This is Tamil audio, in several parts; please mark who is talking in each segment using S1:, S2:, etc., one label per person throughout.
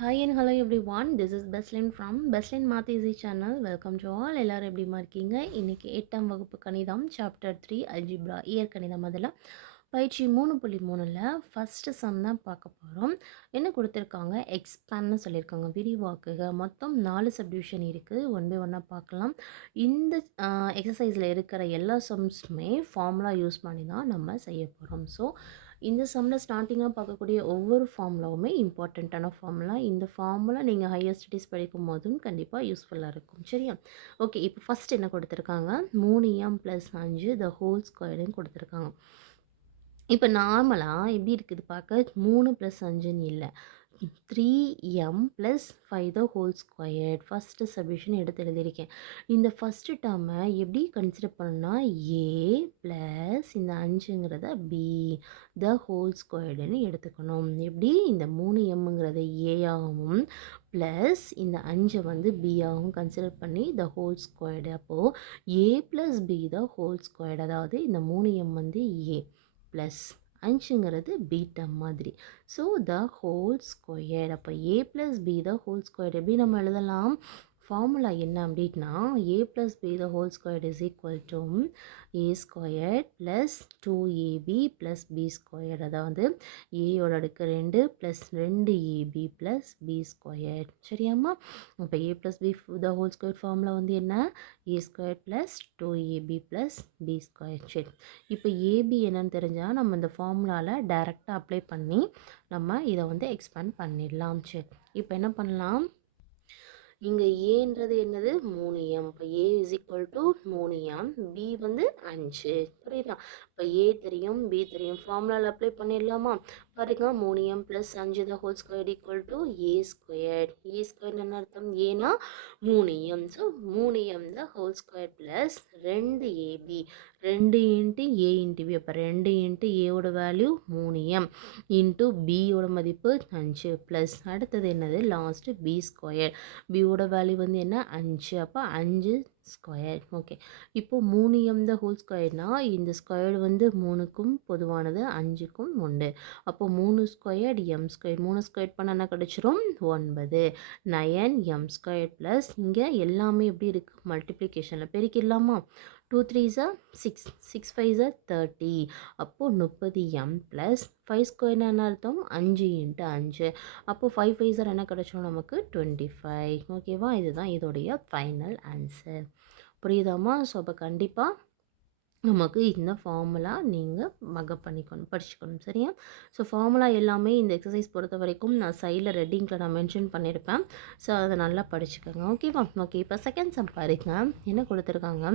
S1: Hi and hello everyone this is Bestline from Bestline math easy channel welcome to all எல்லோரும் எப்படிமா இருக்கீங்க? இன்றைக்கி எட்டாம் வகுப்பு கணிதம் சாப்டர் த்ரீ அல்ஜிப்ரா இயர் கணிதம் அதில் பயிற்சி மூணு புள்ளி மூணில் ஃபஸ்ட்டு சம் தான் பார்க்க போகிறோம் என்ன கொடுத்துருக்காங்க? எக்ஸ்பேன்னு சொல்லியிருக்காங்க. விரிவாக்குக. மொத்தம் நாலு சப்டிவிஷன் இருக்குது ஒன் பை ஒன்னாக பார்க்கலாம். இந்த எக்ஸசைஸில் இருக்கிற எல்லா சம்ஸுமே ஃபார்முலா யூஸ் பண்ணி தான் நம்ம செய்ய போகிறோம் ஸோ இந்த சம்மில் ஸ்டார்டிங்காக பார்க்கக்கூடிய ஒவ்வொரு ஃபார்முலாவுமே இம்பார்ட்டண்ட்டான ஃபார்முலா இந்த ஃபார்முலா நீங்கள் ஹையர் ஸ்டடீஸ் படிக்கும் போதும் கண்டிப்பாக யூஸ்ஃபுல்லாக இருக்கும். சரியா? ஓகே இப்போ ஃபஸ்ட் என்ன கொடுத்துருக்காங்க? மூணு எம் ப்ளஸ் அஞ்சு த ஹோல் ஸ்கொயர்னு கொடுத்துருக்காங்க. இப்போ நார்மலாக எப்படி இருக்குது பார்க்க மூணு ப்ளஸ் அஞ்சுன்னு இல்லை. Three M plus five the whole squared first submission எடுத்து எழுதியிருக்கேன். இந்த ஃபஸ்ட்டு டேர்மை எப்படி கன்சிடர் பண்ணணும்னா ஏ ப்ளஸ் இந்த அஞ்சுங்கிறத பி த ஹோல் ஸ்கொயர்டுன்னு எடுத்துக்கணும். எப்படி இந்த மூணு எம்முங்கிறத ஏயாகவும் ப்ளஸ் இந்த அஞ்சை வந்து பியாகவும் கன்சிடர் பண்ணி த ஹோல் ஸ்கொயர்டு அப்போது A plus B the whole squared அதாவது இந்த மூணு எம் வந்து ஏ ப்ளஸ் அஞ்சுங்கிறது பீட்டா மாதிரி. ஸோ த ஹோல் ஸ்கொயர் அப்போ A plus B the whole square எப்படி நம்ம எழுதலாம்? ஃபார்முலா என்ன அப்படின்னா A plus B the whole square is equal to A squared plus two AB plus B square அதாவது ஏயோட அடுக்கு ரெண்டு ப்ளஸ் ரெண்டு ஏபி ப்ளஸ் பி ஸ்கொயர் சரியாம்மா? இப்போ A plus B the whole square formula வந்து என்ன? A square plus two AB plus B square சரி. இப்போ ஏபி என்னன்னு தெரிஞ்சால் நம்ம இந்த ஃபார்முலாவில் டைரெக்டாக அப்ளை பண்ணி நம்ம இதை வந்து எக்ஸ்பேண்ட் பண்ணிடலாம். சரி. இப்போ என்ன பண்ணலாம்? இங்கே ஏன்றது என்னது? மூணு இப்போ ஏ இஸ் ஈக்குவல் டு மூனியம் பி வந்து அஞ்சு. புரியுதா? இப்போ ஏ தெரியும் பி தெரியும். ஃபார்முலாவில் அப்ளை பண்ணிடலாமா? பாருங்க மூணு எம் ப்ளஸ் அஞ்சு the whole square equal to A squared A square என்ன அர்த்தம்? ஏன்னா மூணு எம் ஸோ மூணு எம் தான் ஹோல் ஸ்கொயர் ப்ளஸ் ரெண்டு ஏபி ரெண்டு இன்ட்டு ஏ இன்ட்டு பி அப்போ ரெண்டு இன்ட்டு ஏவோட வேல்யூ மூணு எம் இன்ட்டு பியோட மதிப்பு அஞ்சு ப்ளஸ் அடுத்தது என்னது? லாஸ்ட்டு பி ஸ்கொயர் பியோட வேல்யூ வந்து என்ன? அஞ்சு. அப்போ அஞ்சு ஸ்கொயர் ஓகே இப்போது மூணு எம் த ஹோல் ஸ்கொயர்னால் இந்த ஸ்கொயர் வந்து மூணுக்கும் பொதுவானது அஞ்சுக்கும் உண்டு அப்போது மூணு ஸ்கொயர் எம் ஸ்கொயர் மூணு ஸ்கொயர் பண்ண என்ன கிடச்சிரும்? ஒன்பது. நயன் எம் ஸ்கொயர் ப்ளஸ் இங்கே எல்லாமே எப்படி இருக்குது மல்டிப்ளிகேஷனில் பெருக்கிடலாமா? டூ த்ரீ ஜா சிக்ஸ் சிக்ஸ் ஃபைவ் ஜா தேர்ட்டி அப்போது முப்பது எம் ப்ளஸ் ஃபைவ் ஸ்கொயர்னு என்ன அர்த்தம்? அஞ்சு இன்ட்டு அஞ்சு. அப்போது ஃபைவ் ஃபைவ் சார் என்ன கிடச்சிரும் நமக்கு? டுவெண்ட்டி ஃபைவ் ஓகேவா இதுதான் இதோடைய ஃபைனல் ஆன்சர் புரியுதாம்மா? ஸோ அப்போ கண்டிப்பாக நமக்கு இந்த ஃபார்முலா நீங்கள் மக்கப் பண்ணிக்கணும் படிச்சுக்கணும் சரியா? ஸோ ஃபார்முலா எல்லாமே இந்த எக்ஸசைஸ் பொறுத்த வரைக்கும் நான் சைடில் ரெட்டிங்கில் நான் மென்ஷன் பண்ணியிருப்பேன் ஸோ அதை நல்லா படிச்சுக்கோங்க ஓகேவா ஓகே இப்போ செகண்ட் சம் பாருங்க. என்ன கொடுத்துருக்காங்க?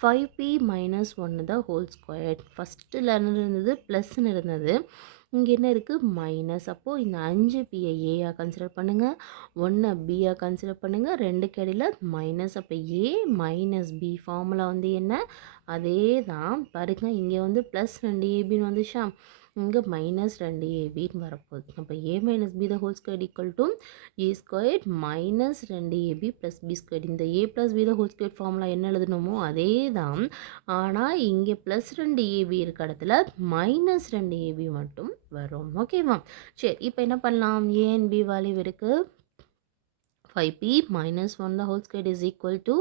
S1: ஃபைவ் பி மைனஸ் ஒன்று தான் ஹோல் ஸ்கொயர் ஃபஸ்ட்டில் இருந்தது? ப்ளஸ்ன்னு இருந்தது. இங்கே என்ன இருக்குது மைனஸ். அப்போது இந்த அஞ்சு பியை ஏயாக கன்சிடர் பண்ணுங்கள் ஒன்றை பியாக கன்சிடர் பண்ணுங்கள் ரெண்டுக்கு இடையில் மைனஸ் அப்போ ஏ மைனஸ் பி ஃபார்முலா வந்து என்ன? அதே தான் பாருங்க இங்கே வந்து ப்ளஸ் ரெண்டு ஏபின்னு வந்துச்சா? இங்கே மைனஸ் ரெண்டு ஏபின்னு வரப்போகுது. அப்போ A minus B the whole square equal to A square minus ரெண்டு ஏபி ப்ளஸ் பி ஸ்கொயர் இந்த A plus B the whole square formula என்ன எழுதணுமோ அதே தான் ஆனால் இங்கே ப்ளஸ் ரெண்டு ஏபி இருக்க இடத்துல மைனஸ் ரெண்டு ஏபி மட்டும் வரும். ஓகேவா சரி இப்போ என்ன பண்ணலாம்? ஏஎன் பி வேல்யூ இருக்குது 5p minus 1 the whole square is equal to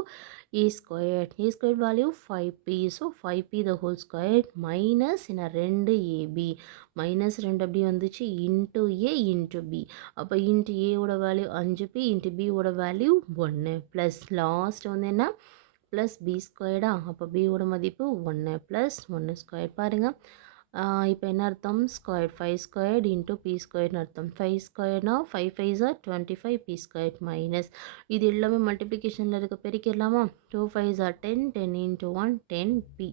S1: a squared. a squared value 5p. So 5p the whole squared minus in a 2 ab. minus 2 அப்படி வந்துச்சு into a into b. அப்போ into a ஓட வேல்யூ 5p into b ஓட வேல்யூ 1 plus last வந்து என்ன plus b ஸ்கொயர்டா அப்போ b ஓட மதிப்பு 1 plus 1 ஸ்கொயர் பாருங்கள் இப்போ என்ன அர்த்தம்? Square five squared into B ஸ்கொயர்னு அர்த்தம். ஃபைவ் ஸ்கொயர்னா five five jar twenty five B square minus இது எல்லாமே மல்டிப்ளிகேஷனில் இருக்க. பெருக்கிடலாமா? Two five jar ten ten into one ten B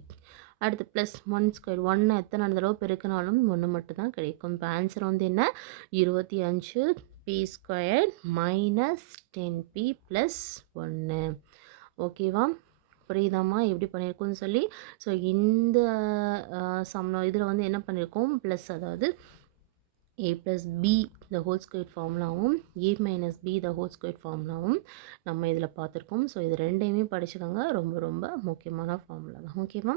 S1: அடுத்து ப்ளஸ் ஒன் ஸ்கொயர் ஒன்று எத்தனை தடவை பெருக்கினாலும் ஒன்று மட்டும்தான் கிடைக்கும். இப்போ ஆன்சர் வந்து என்ன? இருபத்தி அஞ்சு B square minus ten B plus ஒன்று ஓகேவா புரியுதாம்மா? எப்படி பண்ணியிருக்கோன்னு சொல்லி. ஸோ இந்த சம் இதில் வந்து என்ன பண்ணியிருக்கோம் ப்ளஸ் அதாவது A plus B the whole square ஃபார்முலாவும் A minus B the whole square ஃபார்முலாவும் நம்ம இதில் பார்த்துருக்கோம். ஸோ இது ரெண்டையுமே படிச்சுக்கோங்க. ரொம்ப ரொம்ப முக்கியமான ஃபார்முலா தான். ஓகேவா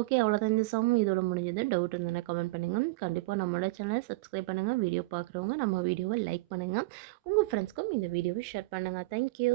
S1: ஓகே அவ்வளோதான் இந்த சம் இதோட முடிஞ்சது. டவுட் இருந்ததுன்னா கமெண்ட் பண்ணுங்கள் கண்டிப்பாக நம்மளோட சேனலை சப்ஸ்கிரைப் பண்ணுங்கள் வீடியோ பார்க்குறவங்க நம்ம வீடியோவை லைக் பண்ணுங்கள் உங்கள் ஃப்ரெண்ட்ஸ்க்கும் இந்த வீடியோவை ஷேர் பண்ணுங்கள் தேங்க்யூ